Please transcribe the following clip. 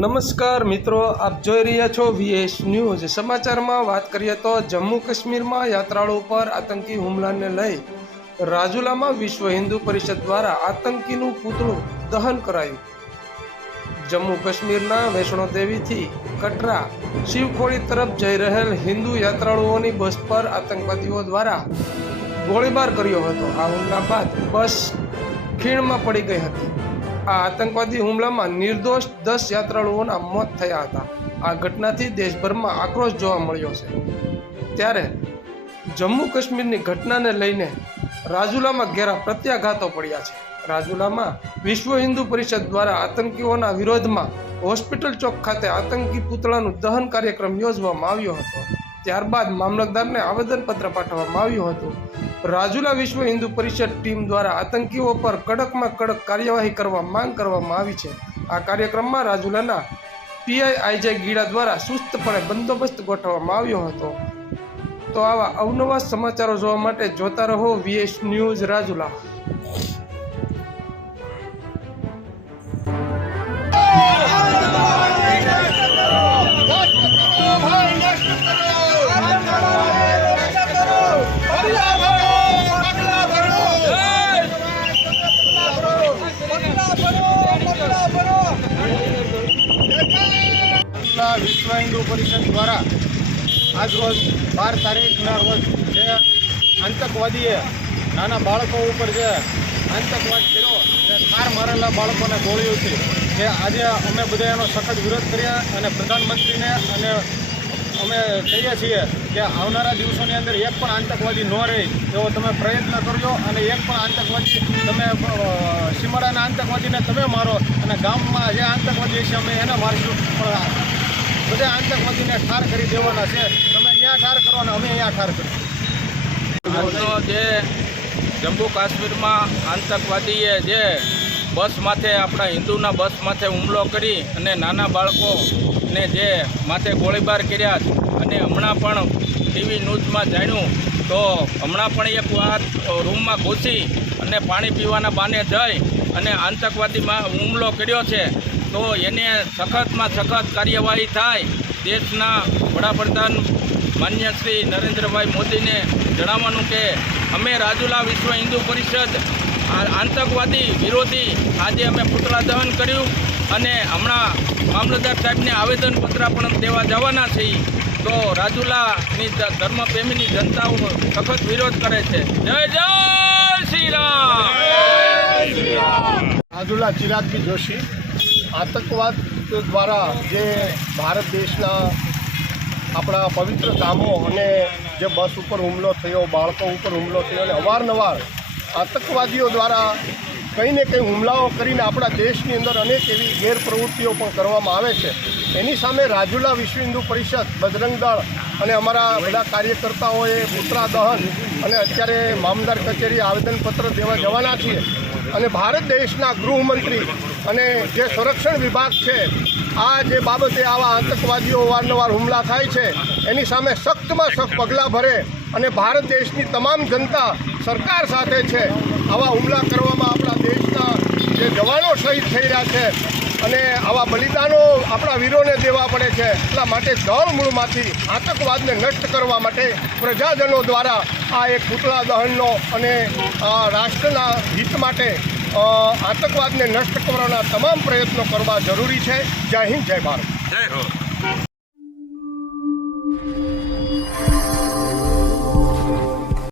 નમસ્કાર મિત્રો, આપ જોઈ રહ્યા છો વીએસ ન્યૂઝ સમાચારમાં વાત કરીએ તો જમ્મુ કાશ્મીરમાં યાત્રાળુ પર આતંકી હુમલાને લઈ રાજુલામાં વિશ્વ હિન્દુ પરિષદ દ્વારા આતંકીનું પૂતળું દહન કરાયું. જમ્મુ કાશ્મીરના વૈષ્ણોદેવીથી કટરા, શિવખોડી તરફ જઈ રહેલ હિન્દુ યાત્રાળુઓની બસ પર આતંકવાદીઓ દ્વારા ગોળીબાર કર્યો હતો. આ હુમલા બાદ બસ ખીણમાં પડી ગઈ હતી. આ આતંકવાદી હુમલામાં નિર્દોષ દસ યાત્રાળુઓના મોત થયા હતા. આ ઘટનાથી દેશભરમાં આક્રોશ જોવા મળ્યો છે. ત્યારે જમ્મુ કાશ્મીરની ઘટનાને લઈને રાજુલામાં ઘેરા પ્રત્યાઘાતો પડ્યા છે. રાજુલામાં વિશ્વ હિન્દુ પરિષદ દ્વારા આતંકીઓના વિરોધમાં હોસ્પિટલ ચોક ખાતે આતંકી પુતળાનું દહન કાર્યક્રમ યોજવામાં આવ્યો હતો. ત્યારબાદ મામલતદારને આવેદનપત્ર પાઠવવામાં આવ્યું હતું. રાજુલા વિશ્વ હિન્દુ પરિષદ ટીમ દ્વારા આતંકીઓ પર કડકમાં કડક કાર્યવાહી કરવા માંગ કરવામાં આવી છે. આ કાર્યક્રમમાં રાજુલાના પીઆઈ આઈજે ગીડા દ્વારા સુસ્તપણે બંદોબસ્ત ગોઠવવામાં આવ્યો હતો. તો આવા અવનવા સમાચારો જોવા માટે જોતા રહો વીએસ ન્યૂઝ રાજુલા. હિન્દુ પરિષદ દ્વારા આજરોજ બાર તારીખના રોજ જે આતંકવાદીએ નાના બાળકો ઉપર જે આતંકવાદ કર્યો, જે ઠાર મારેલા બાળકોને ગોળીઓથી જે આજે અમે બધા એનો સખત વિરોધ કર્યા અને પ્રધાનમંત્રીને અને અમે કહીએ છીએ કે આવનારા દિવસોની અંદર એક પણ આતંકવાદી ન રહે એવો તમે પ્રયત્ન કરજો અને એક પણ આતંકવાદી તમે સીમાડાના આતંકવાદીને તમે મારો અને ગામમાં જે આતંકવાદી છે અમે એને મારશું. પણ આતંકવાદીને ઠાર કરી દેવાના છે. તમે ત્યાં ઠાર કરો અમે અહીંયા ઠાર કરીશું. જે જમ્મુ કાશ્મીરમાં આતંકવાદીએ જે બસ માથે આપણા હિન્દુના બસ માથે હુમલો કરી અને નાના બાળકોને જે માથે ગોળીબાર કર્યા અને હમણાં પણ ટીવી ન્યૂઝમાં જાણ્યું તો હમણાં પણ એક વાત રૂમમાં ઘૂસી અને પાણી પીવાના બાને જઈ અને આતંકવાદીમાં હુમલો કર્યો છે. તો એને સખતમાં સખત કાર્યવાહી થાય દેશના વડાપ્રધાન માન્ય શ્રી નરેન્દ્રભાઈ મોદીને જણાવવાનું કે અમે રાજુલા વિશ્વ હિન્દુ પરિષદ આ આતંકવાદી વિરોધી આજે અમે પુતળા દહન કર્યું અને હમણાં મામલતદાર સાહેબને આવેદનપત્ર પણ દેવા જવાના છીએ. તો રાજુલાની ધર્મપ્રેમીની જનતાઓ સખત વિરોધ કરે છે. જય જય શ્રી રામ! રાજુલા ચિરાગજી જોશી આતંકવાદ દ્વારા જે ભારત દેશના આપણા પવિત્ર ધામો અને જે બસ ઉપર હુમલો થયો, બાળકો ઉપર હુમલો થયો અને અવારનવાર આતંકવાદીઓ દ્વારા કંઈ ને કંઈ હુમલાઓ કરીને આપણા દેશની અંદર અનેક એવી ગેરપ્રવૃત્તિઓ પણ કરવામાં આવે છે. એની સામે રાજુલા વિશ્વ હિન્દુ પરિષદ, બજરંગ દળ અને અમારા બધા કાર્યકર્તાઓએ પુતળા દહન અને અત્યારે મામદાર કચેરી આવેદનપત્ર દેવા જવાના છીએ. અને ભારત દેશના ગૃહમંત્રી અને જે સંરક્ષણ વિભાગ છે, આ જે બાબતે આવા આતંકવાદીઓ વારંવાર હુમલા થાય છે, એની સામે સખ્તમાં સખ્ત પગલાં ભરે અને ભારત દેશની તમામ જનતા સરકાર સાથે છે. આવા હુમલા કરવામાં આપણા દેશના જે જવાનો શહીદ થઈ રહ્યા છે અને આવા બલિદાનો આપણા વીરોને દેવા પડે છે. એટલા માટે દળ મૂળમાંથી આતંકવાદને નષ્ટ કરવા માટે પ્રજાજનો દ્વારા આ એક પૂતળા દહનનો અને રાષ્ટ્રના હિત માટે આતંકવાદને નષ્ટ કરવાના તમામ પ્રયત્નો કરવા જરૂરી છે. જય હિન્દ, જય ભારત. જય હો.